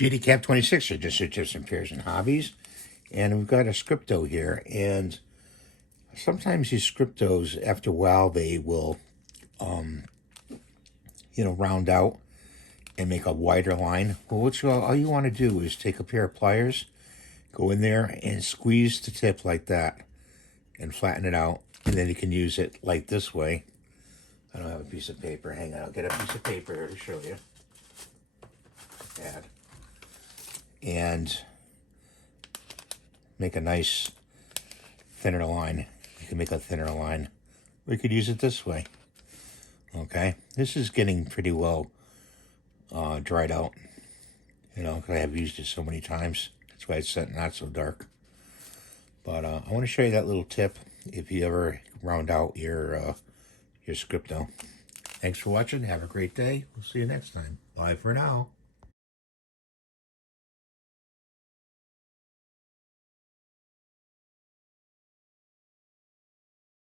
GD 26 are just tips and pairs and hobbies. And we've got a scripto here. And sometimes these scriptos, after a while, they will, round out and make a wider line. Well, all you want to do is take a pair of pliers, go in there and squeeze the tip like that and flatten it out. And then you can use it like this way. I don't have a piece of paper. Hang on, I'll get a piece of paper here to show you. Add. And make a nice thinner line. You can make a thinner line. Or you could use it this way. Okay, this is getting pretty well dried out. Because I have used it so many times. That's why it's not so dark. But I want to show you that little tip if you ever round out your scripto. Thanks for watching. Have a great day. We'll see you next time. Bye for now.